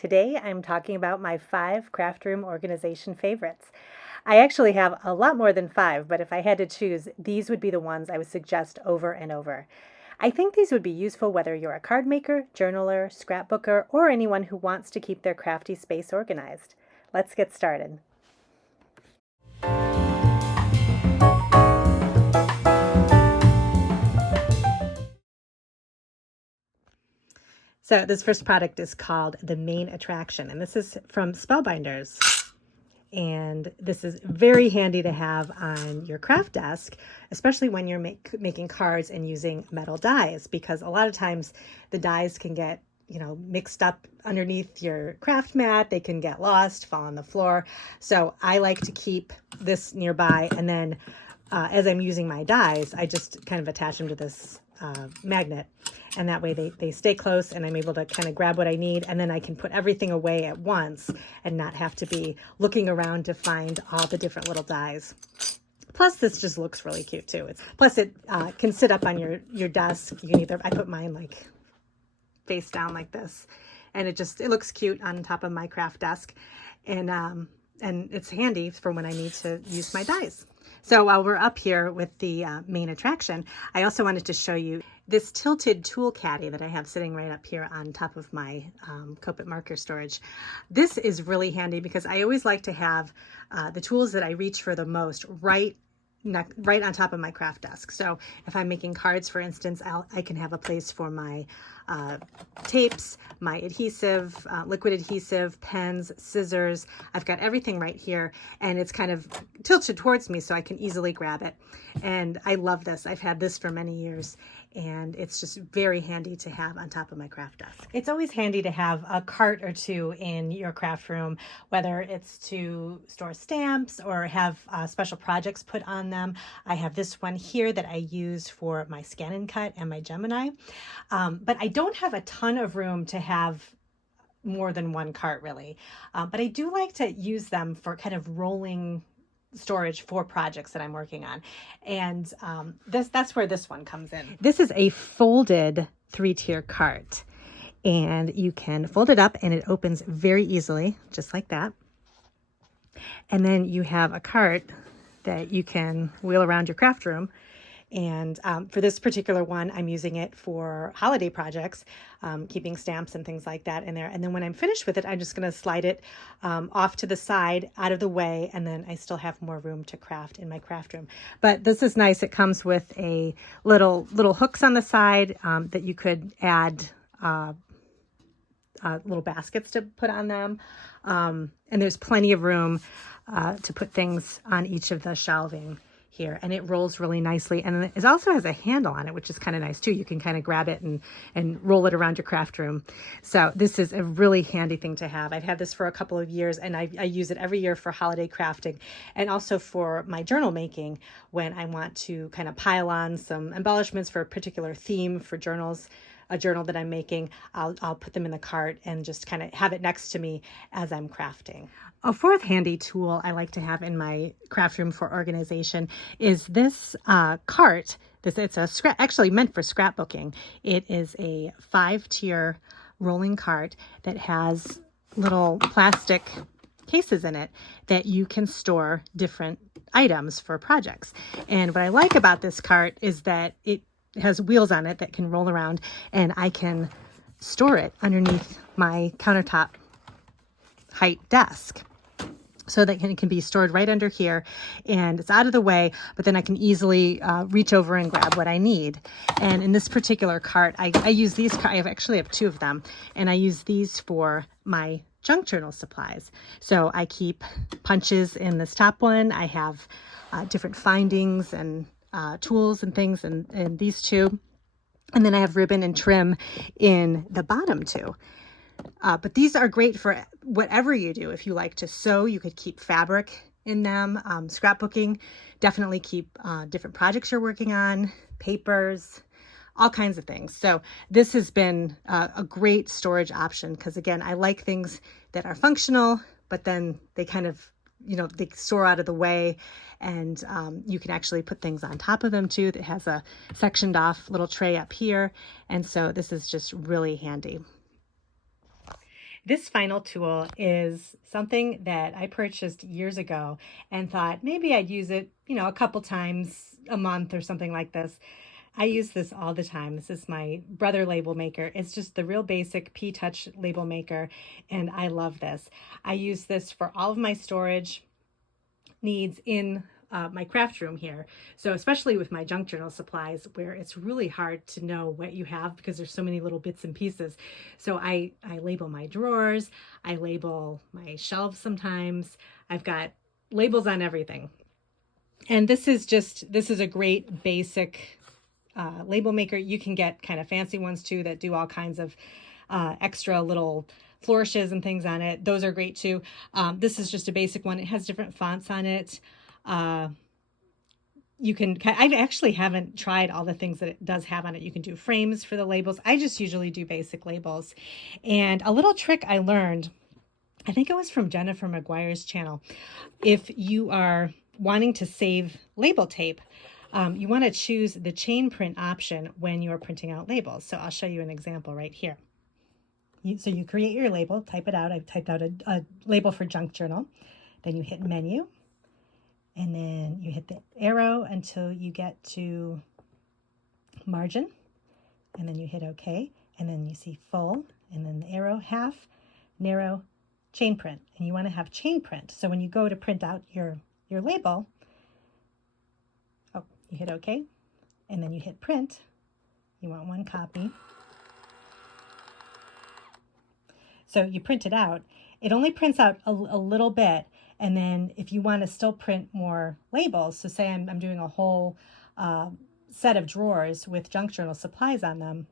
Today I'm talking about my 5 craft room organization favorites. I actually have a lot more than 5, but if I had to choose, these would be the ones I would suggest over and over. I think these would be useful whether you're a card maker, journaler, scrapbooker, or anyone who wants to keep their crafty space organized. Let's get started. So this first product is called the Main Attraction, and this is from Spellbinders. And this is very handy to have on your craft desk, especially when you're making cards and using metal dies, because a lot of times the dies can get, mixed up underneath your craft mat. They can get lost, fall on the floor. So I like to keep this nearby, and then as I'm using my dies, I just kind of attach them to this magnet, and that way they stay close, and I'm able to kind of grab what I need, and then I can put everything away at once and not have to be looking around to find all the different little dies. Plus, this just looks really cute too. Plus it can sit up on your desk. You can I put mine like face down like this, and it looks cute on top of my craft desk, and it's handy for when I need to use my dies. So while we're up here with the Main Attraction, I also wanted to show you this tilted tool caddy that I have sitting right up here on top of my Copic marker storage. This is really handy because I always like to have the tools that I reach for the most right on top of my craft desk. So if I'm making cards, for instance, I can have a place for my tapes, my adhesive, liquid adhesive, pens, scissors. I've got everything right here, and it's kind of tilted towards me so I can easily grab it. And I love this. I've had this for many years, and it's just very handy to have on top of my craft desk. It's always handy to have a cart or two in your craft room, whether it's to store stamps or have special projects put on them. I have this one here that I use for my Scan and Cut and my Gemini, but I don't have a ton of room to have more than one cart really, but I do like to use them for kind of rolling storage for projects that I'm working on. And that's where this one comes in. This is a folded 3-tier cart, and you can fold it up and it opens very easily, just like that. And then you have a cart that you can wheel around your craft room. And for this particular one, I'm using it for holiday projects, keeping stamps and things like that in there. And then when I'm finished with it, I'm just going to slide it off to the side, out of the way, and then I still have more room to craft in my craft room. But this is nice. It comes with a little hooks on the side that you could add little baskets to put on them. And there's plenty of room to put things on each of the shelving here, and it rolls really nicely, and it also has a handle on it, which is kind of nice too. You can kind of grab it and roll it around your craft room. So this is a really handy thing to have. I've had this for a couple of years, and I use it every year for holiday crafting, and also for my journal making when I want to kind of pile on some embellishments for a particular theme for journals. A journal that I'm making, I'll put them in the cart and just kind of have it next to me as I'm crafting. A fourth handy tool I like to have in my craft room for organization is this cart. It's actually meant for scrapbooking. It is a 5-tier rolling cart that has little plastic cases in it that you can store different items for projects. And what I like about this cart is that it has wheels on it that can roll around, and I can store it underneath my countertop height desk, so that it can be stored right under here, and it's out of the way, but then I can easily reach over and grab what I need. And in this particular cart, I use these. I actually have 2 of them, and I use these for my junk journal supplies. So I keep punches in this top one. I have different findings and tools and things in these 2. And then I have ribbon and trim in the bottom 2. But these are great for whatever you do. If you like to sew, you could keep fabric in them. Scrapbooking, definitely keep different projects you're working on, papers, all kinds of things. So this has been a great storage option because, again, I like things that are functional, but then they kind of, they store out of the way, and you can actually put things on top of them too. That has a sectioned off little tray up here. And so this is just really handy. This final tool is something that I purchased years ago and thought maybe I'd use it, a couple times a month or something like this. I use this all the time. This is my Brother label maker. It's just the real basic P-Touch label maker, and I love this. I use this for all of my storage needs in my craft room here. So especially with my junk journal supplies, where it's really hard to know what you have because there's so many little bits and pieces. So I label my drawers, I label my shelves sometimes. I've got labels on everything. And this is a great basic label maker. You can get kind of fancy ones too that do all kinds of extra little flourishes and things on it. Those are great too. This is just a basic one. It has different fonts on it. I actually haven't tried all the things that it does have on it. You can do frames for the labels. I just usually do basic labels. And a little trick I learned, I think it was from Jennifer McGuire's channel. If you are wanting to save label tape, you want to choose the chain print option when you're printing out labels. So I'll show you an example right here. So you create your label, type it out. I've typed out a label for junk journal. Then you hit menu, and then you hit the arrow until you get to margin, and then you hit OK, and then you see full, and then the arrow, half, narrow, chain print. And you want to have chain print. So when you go to print out your label, you hit OK, and then you hit print. You want one copy. So you print it out. It only prints out a little bit. And then if you want to still print more labels, so say I'm doing a whole set of drawers with junk journal supplies on them,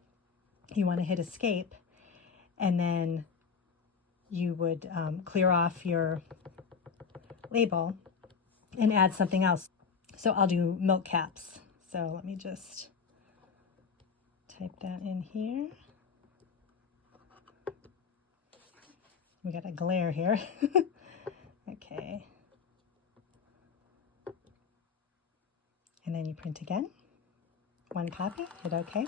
you want to hit escape, and then you would clear off your label and add something else. So I'll do milk caps. So let me just type that in here. We got a glare here. Okay. And then you print again. One copy, hit OK.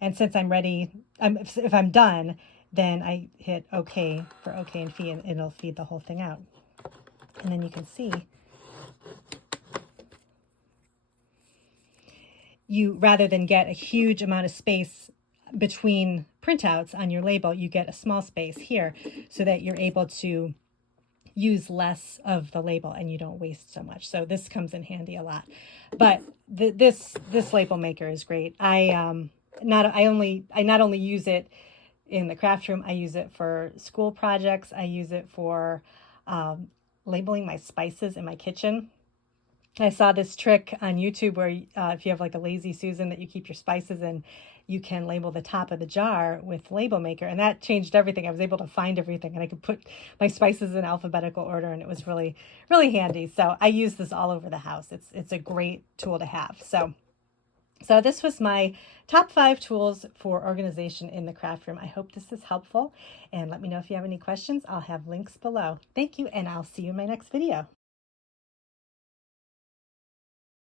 And since I'm ready, if I'm done, then I hit OK for OK and feed, and it'll feed the whole thing out. And then you can see rather than get a huge amount of space between printouts on your label, you get a small space here so that you're able to use less of the label and you don't waste so much. So this comes in handy a lot. But this label maker is great. I not only use it in the craft room, I use it for school projects. I use it for labeling my spices in my kitchen. I saw this trick on YouTube where if you have like a Lazy Susan that you keep your spices in, you can label the top of the jar with label maker, and that changed everything. I was able to find everything, and I could put my spices in alphabetical order, and it was really, really handy. So I use this all over the house. It's a great tool to have. So this was my top 5 tools for organization in the craft room. I hope this is helpful, and let me know if you have any questions. I'll have links below. Thank you, and I'll see you in my next video.